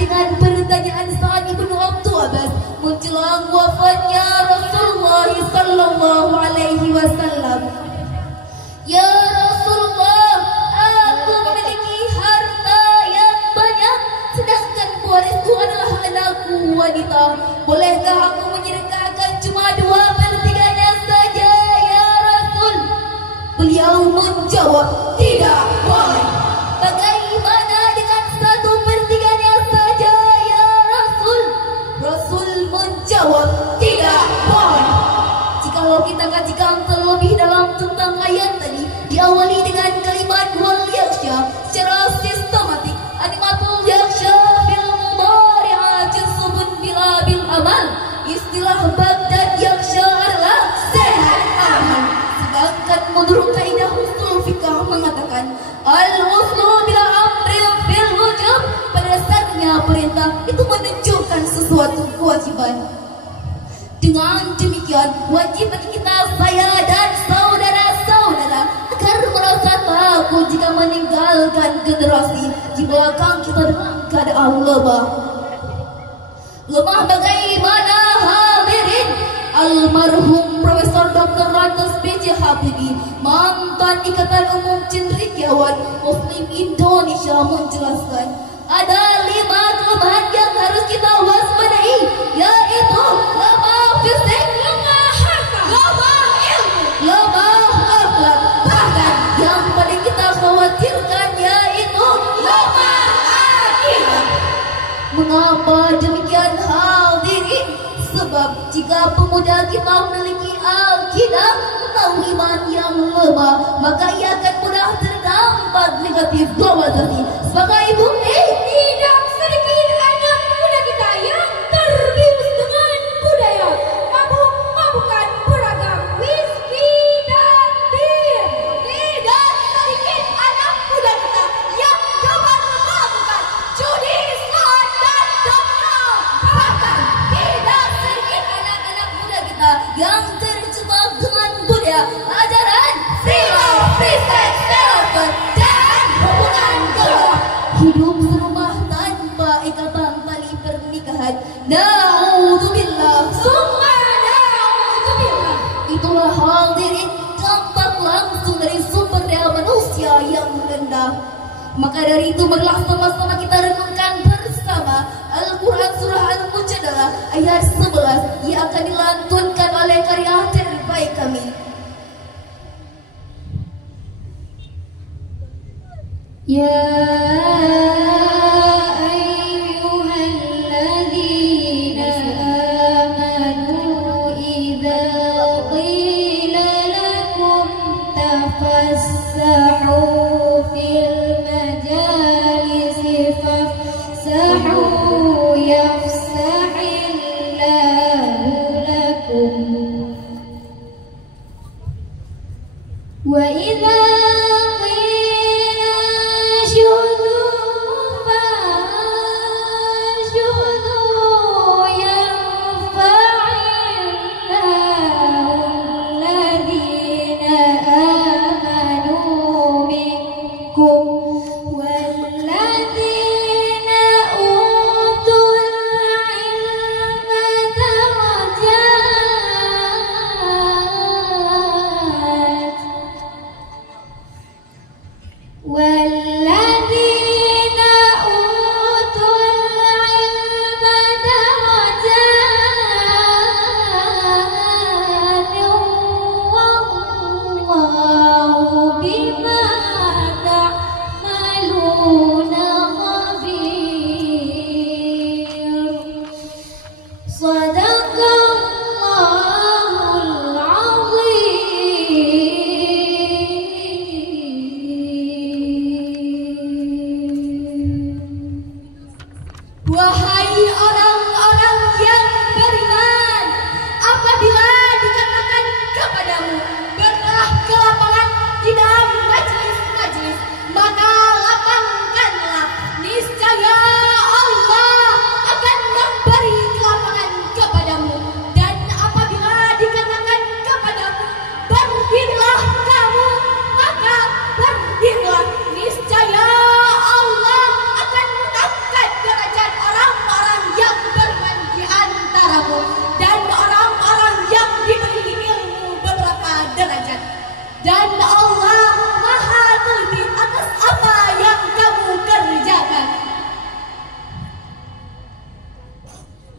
dengan pertanyaan Sa'ad ibnu Abi Waqqas menjelang wafatnya Rasulullah sallallahu alaihi wasallam. Ya Rasulullah, aku memiliki harta yang banyak, sedangkan pewarisku adalah anakku wanita. Bolehkah aku menyedekahkan cuma 2/3-nya saja, ya Rasul? Beliau menjawab, tidak boleh. Bagaimana dengan 1/3-nya saja, ya Rasul? Rasul menjawab, tidak boleh. Jikalau kita kajikan terlebih dalam tentang ayat tadi, diawali dengan kalimat wal yaksha secara sistematik. Animatul yaksha fil mudhari'ah jinsubun bila bil amal. Istilah Baghdad yaksha adalah sehat aman. Sedangkan menurut kaidah usul fikah mengatakan al-uslu bila amril fil wujub, pada dasarnya perintah itu menunjukkan sesuatu kewajiban. Dengan demikian, wajib bagi kita, saya dan saudara-saudara, agar merasa takut jika meninggalkan generasi di belakang kita dalam keadaan lemah. Lemah bagaimana, hadirin? Almarhum Profesor Dr. Ratus B.J. Habibie, mantan Ikatan Umum Cendekiawan Muslim Indonesia, menjelaskan ada 5 kelemahan yang harus kita waspadai, yaitu lemah fisik, lemah harta, lemah ilmu, lemah akhlak, bahkan yang paling kita khawatirkan yaitu lemah akidah. Mengapa demikian, hadirin? Sebab jika pemuda kita memiliki akidah atau iman yang lemah, maka ia akan mudah terdampak negatif globalisasi. Sebagai bukti, tidak sedikit anak muda kita yang terbius dengan budaya mabuk-mabukan beragam whisky dan bir. Tidak sedikit anak muda kita yang gemar melakukan judi, slot, dan domino. Bahkan tidak sedikit anak-anak muda kita yang terjebak dengan budaya ajaran sila, free-sex, telepon, dan hubungan gelap. Hidup serumah tanpa ikatan tali pernikahan. Na'udzubillah, summa na'udzubillah. Itulah hadirin dampak langsung dari sumber daya manusia yang rendah. Maka dari itu, marilah sama-sama kita renungkan bersama Al-Quran Surah Al-Mujadalah ayat 11 yang akan dilantunkan oleh karya terbaik kami. Ya ayyuhalladzina amanu idza qila lakum tafassahu fil majalisi fafsahu yafsahillahu lakum wa idza Dan Allah Maha teliti atas apa yang kamu kerjakan.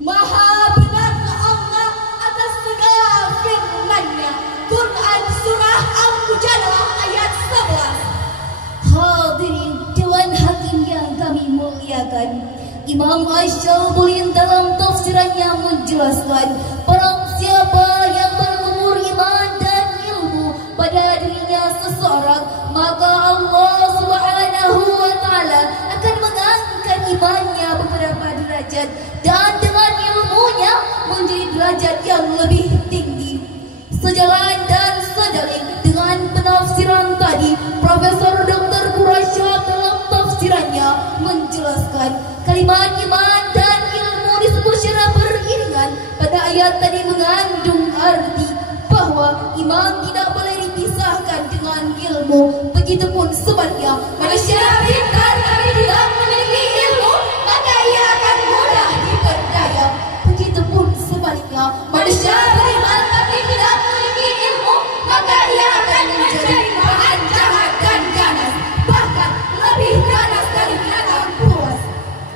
Maha benar Allah atas segala firman-Nya. Quran surah Al-Mujadalah ayat 11. Hadirin Dewan Hakim yang kami muliakan, Imam Asy-Syadzili dalam tafsirannya menjelaskan, barang siapa yang berumur iman dan ilmu pada dirinya seseorang, maka Allah Subhanahu wa taala akan mengangkat imannya beberapa derajat dan dengan ilmunya menjadi derajat yang lebih tinggi. Sejalan dan sedalil dengan penafsiran tadi, Profesor Dr. Quraisyah dalam tafsirannya menjelaskan kalimat iman dan ilmu disebut secara beriringan pada ayat tadi mengandung arti bahwa iman tidak boleh dipisahkan dengan ilmu. Begitupun sebaliknya, manusia pintar tapi tidak memiliki ilmu, maka ia akan mudah diperdaya. Begitupun sebaliknya, manusia beriman tapi tidak memiliki ilmu, maka ia akan menjadi bahan jahat dan ganas, bahkan lebih ganas dari binatang buas.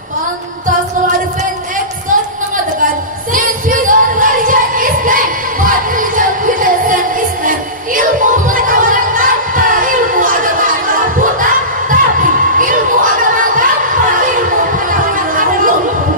Pantas kalau ada fan action mengatakan, since we got religion is blank, what religion without sense is blank. Ilmu pengetahuan tanpa ilmu agama adalah buta, tapi ilmu agama tanpa ilmu pengetahuan adalah lumpuh.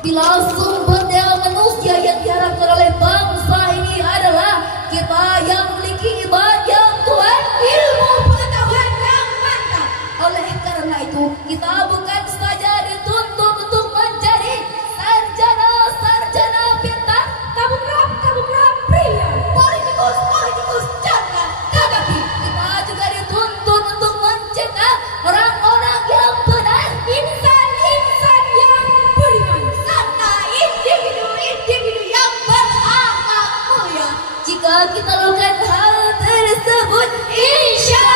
Bila sumber daya manusia yang diharapkan oleh bangsa ini adalah kita yang memiliki iman yang kuat, ilmu pengetahuan yang mantap. Oleh karena itu, kita bukan saja dituntut untuk menjadi sarjana pintar, kabukram pria, politikus jaga, tetapi kita juga dituntut untuk mencetak orang-orang yang benar, insan-insan yang beriman, serta individu-individu yang berakhlak mulia. Jika kita lakukan hal tersebut, insya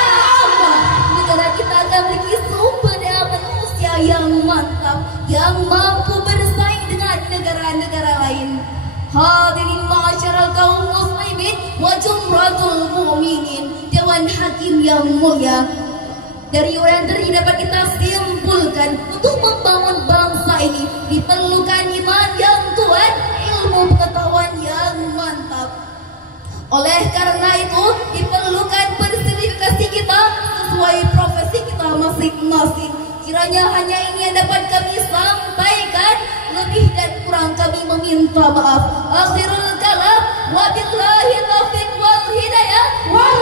Allah negara kita akan memiliki sumber daya manusia yang mantap, yang mampu bersaing dengan negara-negara lain. Hadirin ma'asyiral kaum muslimin wa jumratul mu'minin, Dewan Hakim yang mulia, dari uraian tadi dapat kita simpulkan, untuk membangun bangsa ini diperlukan iman yang kuat, ilmu pengetahuan yang mantap. Oleh karena itu diperlukan perserifikasi kita sesuai profesi kita masing-masing. Kiranya hanya ini yang dapat kami sampaikan, lebih dan kurang kami meminta maaf. Akhirul kalam, wabillahi taufiq wal hidayah wal